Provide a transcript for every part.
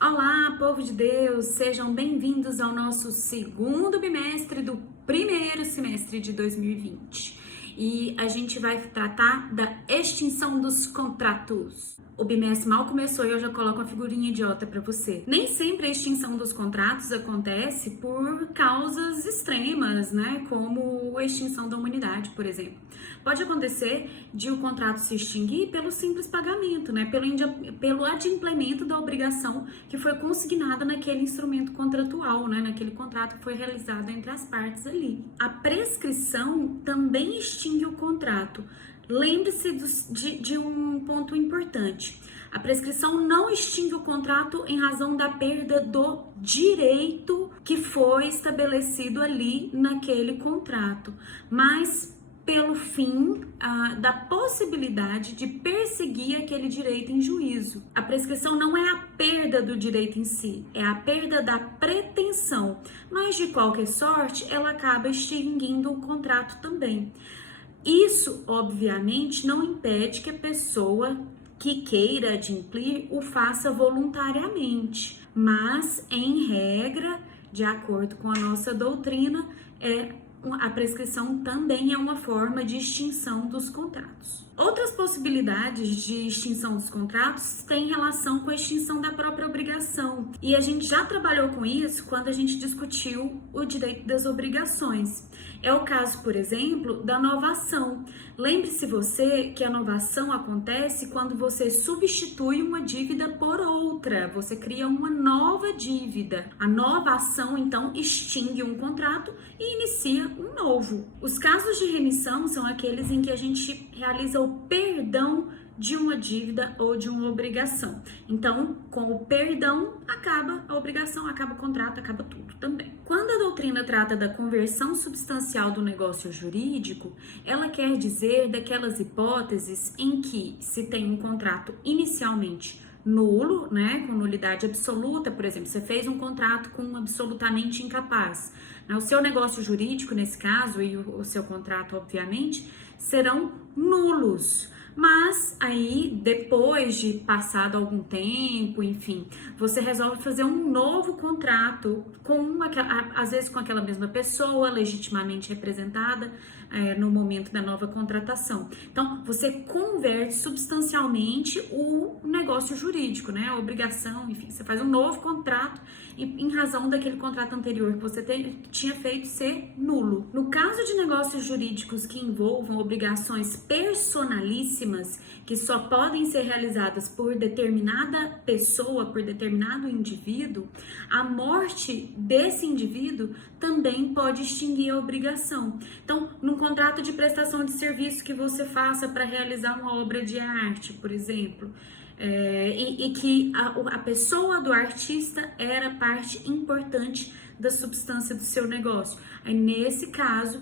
Olá, povo de Deus, sejam bem-vindos ao nosso segundo bimestre do primeiro semestre de 2020. E a gente vai tratar da extinção dos contratos. O bimestre mal começou e eu já coloco uma figurinha idiota para você. Nem sempre a extinção dos contratos acontece por causas extremas, né? Como a extinção da humanidade, por exemplo. Pode acontecer de o contrato se extinguir pelo simples pagamento, né? Pelo adimplemento da obrigação que foi consignada naquele instrumento contratual, né? Naquele contrato que foi realizado entre as partes ali. A prescrição também extingue o contrato. Lembre-se de um ponto importante. A prescrição não extingue o contrato em razão da perda do direito que foi estabelecido ali naquele contrato, mas pelo fim da possibilidade de perseguir aquele direito em juízo. A prescrição não é a perda do direito em si, é a perda da pretensão, mas de qualquer sorte ela acaba extinguindo o contrato também. Isso, obviamente, não impede que a pessoa que queira adimplir o faça voluntariamente, mas, em regra, de acordo com a nossa doutrina, a prescrição também é uma forma de extinção dos contratos. Outras possibilidades de extinção dos contratos têm relação com a extinção da própria obrigação. E a gente já trabalhou com isso quando a gente discutiu o direito das obrigações. É o caso, por exemplo, da novação. Lembre-se você que a novação acontece quando você substitui uma dívida por outra. Você cria uma nova dívida. A novação, então, extingue um contrato e inicia um novo. Os casos de remissão são aqueles em que a gente realiza o perdão de uma dívida ou de uma obrigação. Então, com o perdão, acaba a obrigação, acaba o contrato, acaba tudo também. Quando a doutrina trata da conversão substancial do negócio jurídico, ela quer dizer daquelas hipóteses em que se tem um contrato inicialmente nulo, né, com nulidade absoluta, por exemplo, você fez um contrato com um absolutamente incapaz. O seu negócio jurídico, nesse caso, e o seu contrato, obviamente, serão nulos. Mas aí, depois de passado algum tempo, enfim, você resolve fazer um novo contrato, às vezes com aquela mesma pessoa, legitimamente representada no momento da nova contratação. Então, você converte substancialmente o negócio jurídico, né? A obrigação, enfim, você faz um novo contrato e em razão daquele contrato anterior que você tinha feito ser nulo. No caso de negócios jurídicos que envolvam obrigações personalíssimas, que só podem ser realizadas por determinada pessoa, por determinado indivíduo, a morte desse indivíduo também pode extinguir a obrigação. Então, num contrato de prestação de serviço que você faça para realizar uma obra de arte, por exemplo, e que a pessoa do artista era parte importante da substância do seu negócio. Aí, nesse caso,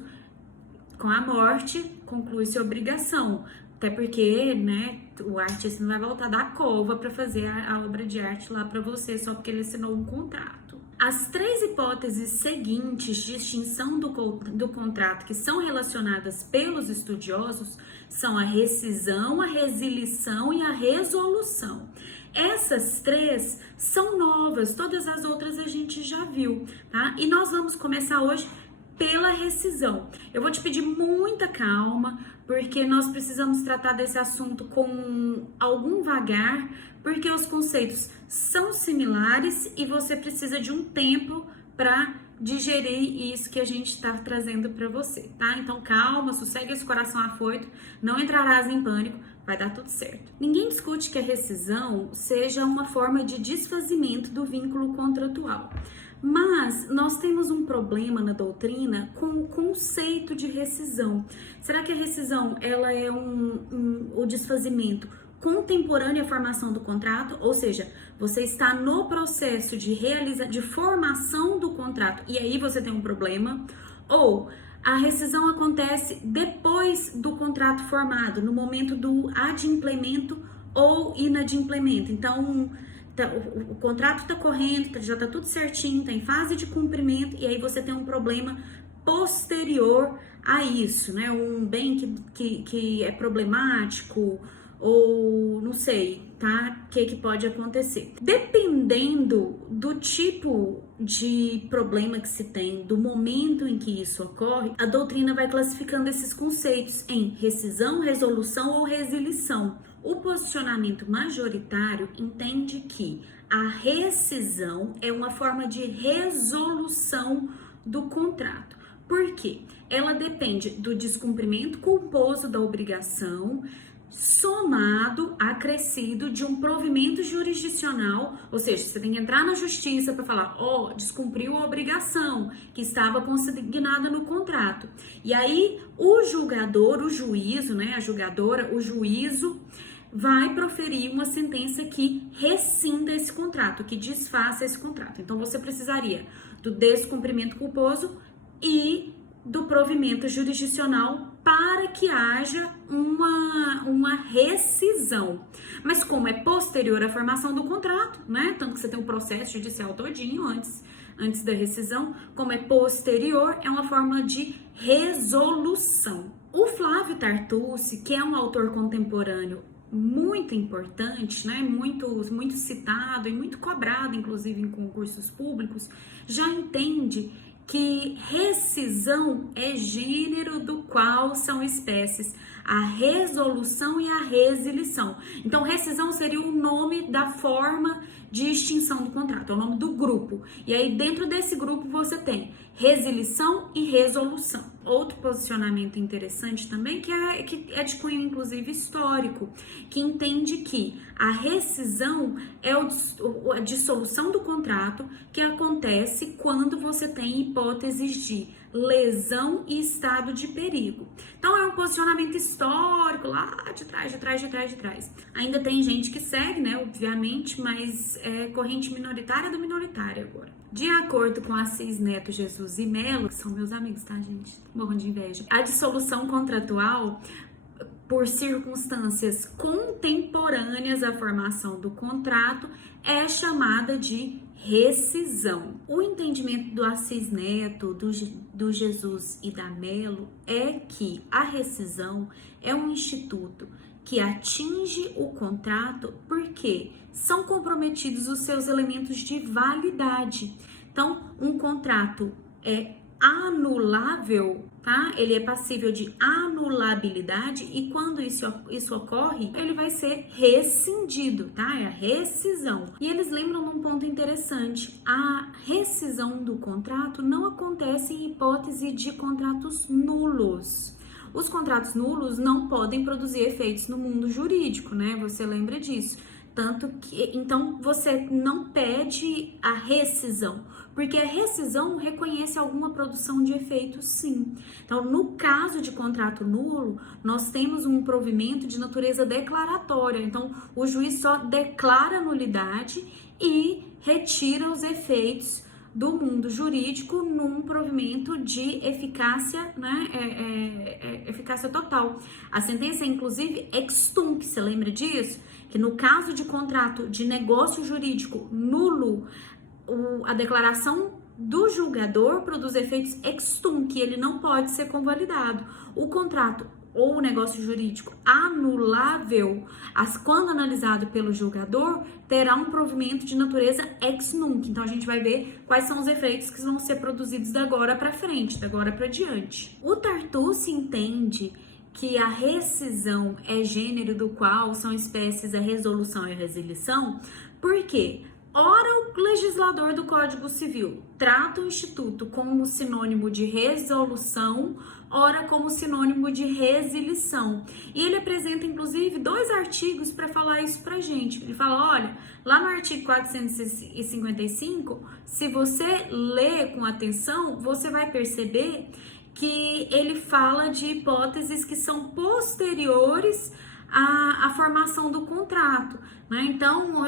com a morte, conclui-se a obrigação. Até porque, né, o artista não vai voltar da cova para fazer a obra de arte lá para você só porque ele assinou um contrato. As três hipóteses seguintes de extinção do contrato que são relacionadas pelos estudiosos são a rescisão, a resilição e a resolução. Essas três são novas, todas as outras a gente já viu, tá? E nós vamos começar hoje pela rescisão. Eu vou te pedir muita calma, porque nós precisamos tratar desse assunto com algum vagar, porque os conceitos são similares e você precisa de um tempo para digerir isso que a gente está trazendo para você, tá? Então calma, sossegue esse coração afoito, não entrarás em pânico, vai dar tudo certo. Ninguém discute que a rescisão seja uma forma de desfazimento do vínculo contratual. Mas nós temos um problema na doutrina com o conceito de rescisão. Será que a rescisão ela é o desfazimento contemporâneo à formação do contrato? Ou seja, você está no processo de formação do contrato e aí você tem um problema? Ou a rescisão acontece depois do contrato formado, no momento do adimplemento ou inadimplemento? Então, o contrato está correndo, já está tudo certinho, está em fase de cumprimento e aí você tem um problema posterior a isso, né? Um bem que é problemático ou, não sei, tá? O que pode acontecer? Dependendo do tipo de problema que se tem, do momento em que isso ocorre, a doutrina vai classificando esses conceitos em rescisão, resolução ou resilição. O posicionamento majoritário entende que a rescisão é uma forma de resolução do contrato. Por quê? Ela depende do descumprimento culposo da obrigação, somado, acrescido de um provimento jurisdicional, ou seja, você tem que entrar na justiça para falar, descumpriu a obrigação que estava consignada no contrato. E aí o julgador, o juízo, né, a julgadora, o juízo vai proferir uma sentença que rescinda esse contrato, que desfaça esse contrato. Então você precisaria do descumprimento culposo e do provimento jurisdicional para que haja uma rescisão. Mas como é posterior à formação do contrato, né? Tanto que você tem um processo judicial todinho antes da rescisão, como é posterior, é uma forma de resolução. O Flávio Tartucci, que é um autor contemporâneo muito importante, né? Muito citado e muito cobrado, inclusive em concursos públicos, já entende que rescisão é gênero do qual são espécies a resolução e a resilição. Então, rescisão seria o nome da forma de extinção do contrato, é o nome do grupo. E aí, dentro desse grupo, você tem resilição e resolução. Outro posicionamento interessante também, que é de cunho, inclusive, histórico, que entende que a rescisão é a dissolução do contrato que acontece quando você tem hipóteses de lesão e estado de perigo. Então, é um posicionamento histórico lá de trás. Ainda tem gente que segue, né, obviamente, mas é corrente minoritária do minoritário agora. De acordo com Assis Neto, Jesus e Melo, que são meus amigos, tá, gente? Morro de inveja. A dissolução contratual, por circunstâncias contemporâneas à formação do contrato, é chamada de rescisão. O entendimento do Assis Neto, do Jesus e da Melo é que a rescisão é um instituto que atinge o contrato porque são comprometidos os seus elementos de validade. Então, um contrato é anulável, tá? Ele é passível de anulabilidade e quando isso ocorre, ele vai ser rescindido, tá? É a rescisão. E eles lembram de um ponto interessante. A rescisão do contrato não acontece em hipótese de contratos nulos. Os contratos nulos não podem produzir efeitos no mundo jurídico, né? Você lembra disso. Tanto que, então, você não pede a rescisão, porque a rescisão reconhece alguma produção de efeitos, sim. Então, no caso de contrato nulo, nós temos um provimento de natureza declaratória. Então, o juiz só declara a nulidade e retira os efeitos do mundo jurídico num provimento de eficácia, né, eficácia total. A sentença é, inclusive, ex tunc, você lembra disso? Que no caso de contrato de negócio jurídico nulo, a declaração do julgador produz efeitos ex tunc, ele não pode ser convalidado. O contrato ou o negócio jurídico anulável, quando analisado pelo julgador, terá um provimento de natureza ex nunc. Então, a gente vai ver quais são os efeitos que vão ser produzidos da agora para frente, da agora para diante. O Tartucci entende que a rescisão é gênero do qual são espécies a resolução e a resilição, porque ora o legislador do Código Civil trata o instituto como sinônimo de resolução, ora como sinônimo de resilição. E ele apresenta, inclusive, 2 artigos para falar isso pra gente. Ele fala, olha, lá no artigo 455, se você ler com atenção, você vai perceber que ele fala de hipóteses que são posteriores à formação do contrato, né? Então,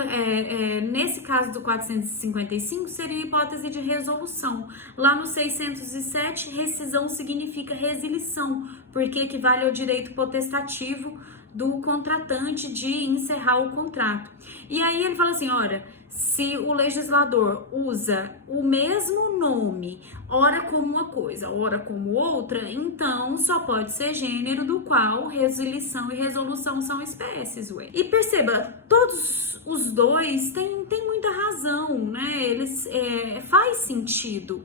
nesse caso do 455, seria a hipótese de resolução. Lá no 607, rescisão significa resilição, porque equivale ao direito potestativo do contratante de encerrar o contrato. E aí ele fala assim, olha, se o legislador usa o mesmo nome, ora como uma coisa, ora como outra, então só pode ser gênero do qual resilição e resolução são espécies, ué. E perceba, todos os dois têm muita razão, né? Eles faz sentido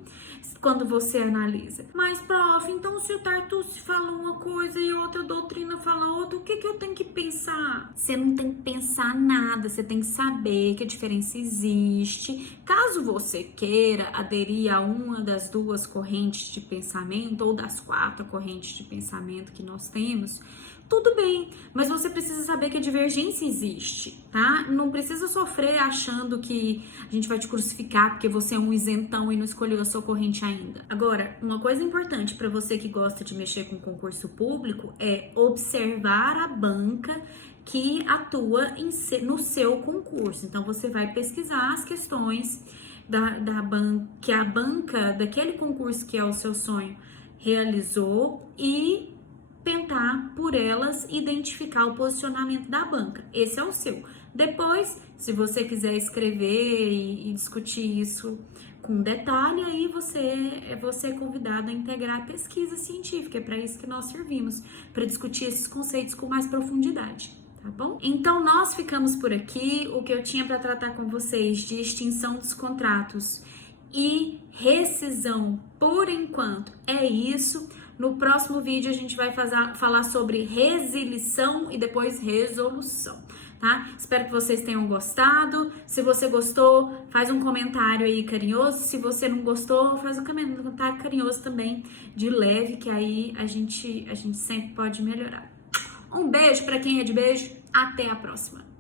quando você analisa. Mas, prof, então se o Tartucci fala uma coisa e outra doutrina fala outra, o que eu tenho que pensar? Você não tem que pensar nada, você tem que saber que a diferença existe. Caso você queira aderir a uma das duas correntes de pensamento ou das 4 correntes de pensamento que nós temos, tudo bem, mas você precisa saber que a divergência existe, tá? Não precisa sofrer achando que a gente vai te crucificar porque você é um isentão e não escolheu a sua corrente ainda. Agora, uma coisa importante para você que gosta de mexer com concurso público é observar a banca que atua no seu concurso. Então, você vai pesquisar as questões que a banca daquele concurso que é o seu sonho realizou e tentar por elas identificar o posicionamento da banca. Esse é o seu. Depois, se você quiser escrever e discutir isso com detalhe, aí você é convidado a integrar a pesquisa científica. É para isso que nós servimos, para discutir esses conceitos com mais profundidade. Tá bom? Então, nós ficamos por aqui. O que eu tinha para tratar com vocês de extinção dos contratos e rescisão, por enquanto, é isso. No próximo vídeo a gente vai falar sobre resilição e depois resolução, tá? Espero que vocês tenham gostado. Se você gostou, faz um comentário aí carinhoso. Se você não gostou, faz um comentário carinhoso também, de leve, que aí a gente sempre pode melhorar. Um beijo para quem é de beijo. Até a próxima.